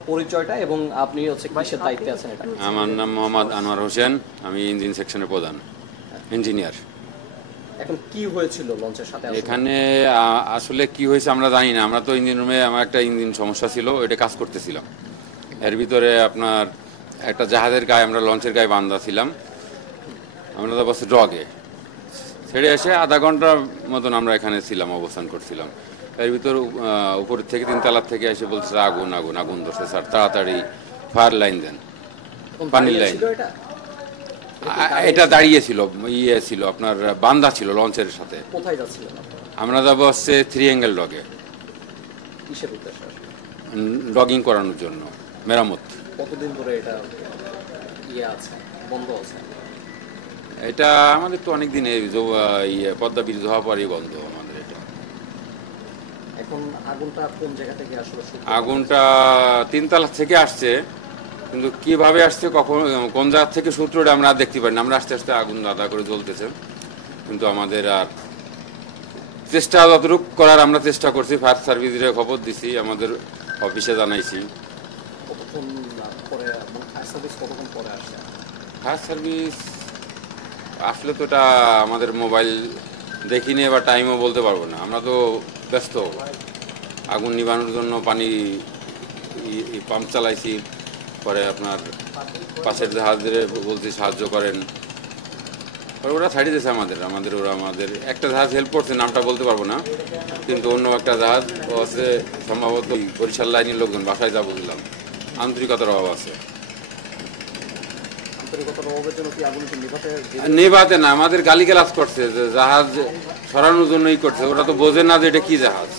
পরিচয়টা এবং আপনি হচ্ছে কিসের দায়িত্বে আছেন এটা? আমার নাম মোহাম্মদ আনোয়ার হোসেন, আমি ইঞ্জিন সেকশনের প্রধান ইঞ্জিনিয়ার। এখন কি হয়েছিল লঞ্চের সাথে আসলে? এখানে আসলে কি হয়েছে আমরা জানি না। আমরা তো ইঞ্জিন রুমে আমার একটা ইঞ্জিন সমস্যা ছিল, ওইটা কাজ করতেছিলাম। এর ভিতরে আপনার একটা জাহাজের গায়ে, আমরা লঞ্চের গায়ে বান্ধা ছিলাম। আমরা তো বসে ডগে ছেড়ে এসে আধা ঘন্টার মতন আমরা এখানে ছিলাম, অবস্থান করছিলাম। এর ভিতর উপর থেকে 3 তলার থেকে এসে বলছে আগুন আগুন আগুন ধরছে, স্যার তাড়াতাড়ি ফায়ার লাইন দেন, এখন পানির দাঁড়িয়ে লাইন। ছিল এটা? এটা দাঁড়িয়ে ছিল, ইয়ে ছিল আপনার বান্ধা ছিল লঞ্চের সাথে। কোথায় যাচ্ছিলেন আপনারা? আমরা যাবো হচ্ছে 3 অ্যাঙ্গেল ডগে, কিসের উদ্দেশ্যে আসলে? ডগিং করানোর জন্য, মেরামত। কতদিন ধরে এটা আছে, বন্ধ আছে? এটা আমাদের তো অনেক দিনে পদ্মা ব্রিজ হওয়ার পরই বন্ধ আমাদের এটা। এখন আগুনটা কোন জায়গা থেকে আসলে শুরু? আগুনটা 3 তলা থেকে আসছে, কিন্তু কিভাবে আসছে, কখন কোন জায়গা থেকে সূত্রটা আমরা আর দেখতে পারি না। আমরা আস্তে আস্তে আগুন দাদা করে জ্বলতেছে, কিন্তু আমাদের আর চেষ্টা যতটুকু করার আমরা চেষ্টা করছি। ফায়ার সার্ভিসের খবর দিছি, আমাদের অফিসে জানাইছি। কতক্ষণ পরে, মানে ফায়ার সার্ভিস কতক্ষণ পরে আসছে? ফায়ার সার্ভিস আসলে তো এটা আমাদের মোবাইল দেখিনি, বা টাইমও বলতে পারবো না, আমরা তো ব্যস্ত। আগুন নিবানোর জন্য পানি পাম্প চালাইছি, পরে আপনার পাশের জাহাজদের বলছি সাহায্য করেন, পরে ওরা ছাড়িয়ে দিয়েছে আমাদের একটা জাহাজ হেল্প করছে, নামটা বলতে পারবো না, কিন্তু অন্য একটা জাহাজ ও আছে সম্ভবত বরিশাল লাইনের লোকজন, বাসায় যা বুঝলাম। আন্তরিকতার অভাব আছে। আন্তরিকতার অভাবের জন্য কি আগুন নিভাতে? নেভাতে না, আমাদের গালিগালাজ করছে যে জাহাজ সরানোর জন্যই করছে। ওরা তো বোঝে না যে এটা কি জাহাজ,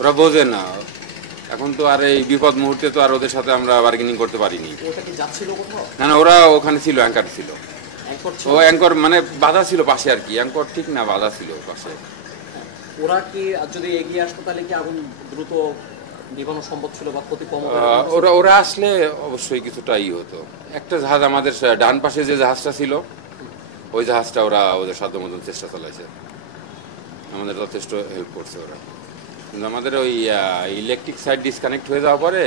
ওরা বোঝে না। এখন তো আর এই বিপদ মুহূর্তে তো আর ওদের সাথে আমরা বার্গেনিং করতে পারিনি। ওটা কি যাচ্ছিল কোথাও? না না, ওরা ওখানে ছিল, অ্যাঙ্কার ছিল। অ্যাঙ্কর ছিল? ও অ্যাঙ্কর মানে বাধা ছিল পাশে আর কি, অ্যাঙ্কর ঠিক না, বাধা ছিল পাশে। ওরা কি যদি এগিয়ে আসতো তাহলে কি আগুন দ্রুত নিভানো সম্ভব ছিল বা ক্ষতি কম হতো? ওরা আসলে অবশ্যই কিছুটা হতো। একটা জাহাজ আমাদের ডান পাশে যে জাহাজটা ছিল, ওই জাহাজটা ওরা ওদের সাধ্য মতন চেষ্টা চালাইছে, আমাদের যথেষ্ট হেল্প করছে ওরা। কিন্তু আমাদের ওই ইলেকট্রিক সাইড ডিসকানেক্ট হয়ে যাওয়ার পরে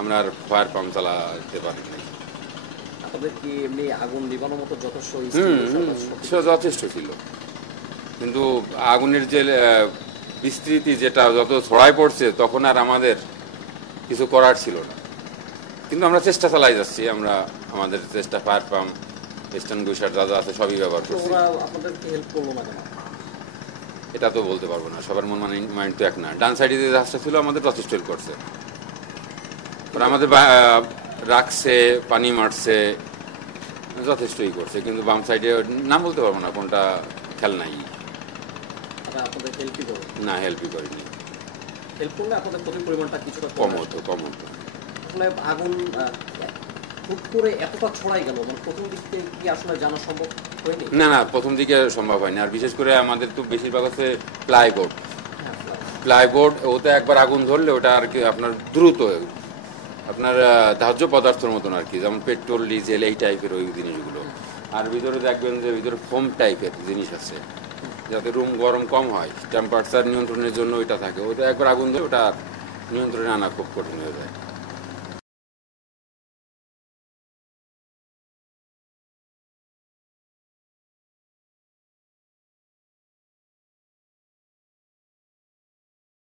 আমরা আর ফায়ার পাম্প চালাতে পারিনি। আপনাদের কি এমনি আগুন নিভানোর মতো যথেষ্ট সে যথেষ্ট ছিল, কিন্তু আগুনের যে বিস্তৃতি যেটা যত ছড়ায় পড়ছে, তখন আর আমাদের কিছু করার ছিল না। কিন্তু আমরা চেষ্টা চালাই যাচ্ছি, আমরা আমাদের চেষ্টা ফায়ার পাম্প, স্টান গুইসার যা যা আছে সবই ব্যবহার করছি। ওরা আপনাদেরকে হেল্প করলো না কেন? এটা তো বলতে পারবো না, সবার মাইন্ড তো এক না। ডান সাইডে যে জাহাজটা ছিল আমাদের যথেষ্ট হেল্প করছে, ওরা আমাদের রাখছে, পানি মারছে, যথেষ্টই করছে। কিন্তু বাম সাইডে নাম বলতে পারবো না কোনটা, খেয়াল নাই। আপনাদের হেল্পই করো না, হেল্পই করেনি। হেল্প করলে আপনাদের ক্ষতির পরিমাণটা কিছুটা কম হতো। আসলে আগুন হুট করে এতটা ছড়াই গেল, মানে প্রথম দিক থেকে কি আসলে জানা সম্ভব হয়নি? না, প্রথম দিকে সম্ভব হয়নি। আর বিশেষ করে আমাদের তো বেশিরভাগ হচ্ছে প্লাইবোর্ড, ওতে একবার আগুন ধরলে ওটা আর কি আপনার দ্রুত আপনার দাহ্য পদার্থের মতন আর কি, যেমন পেট্রোল, ডিজেল, এই টাইপের ওই জিনিসগুলো। আর ভিতরে দেখবেন যে ভিতরে ফোম টাইপের জিনিস আছে, যাতে রুম গরম কম হয়, টেম্পারেচার নিয়ন্ত্রণের জন্য ওইটা থাকে। ওটা একবার আগুন ধরে ওটা নিয়ন্ত্রণে আনা খুব কঠিন হয়ে যায়।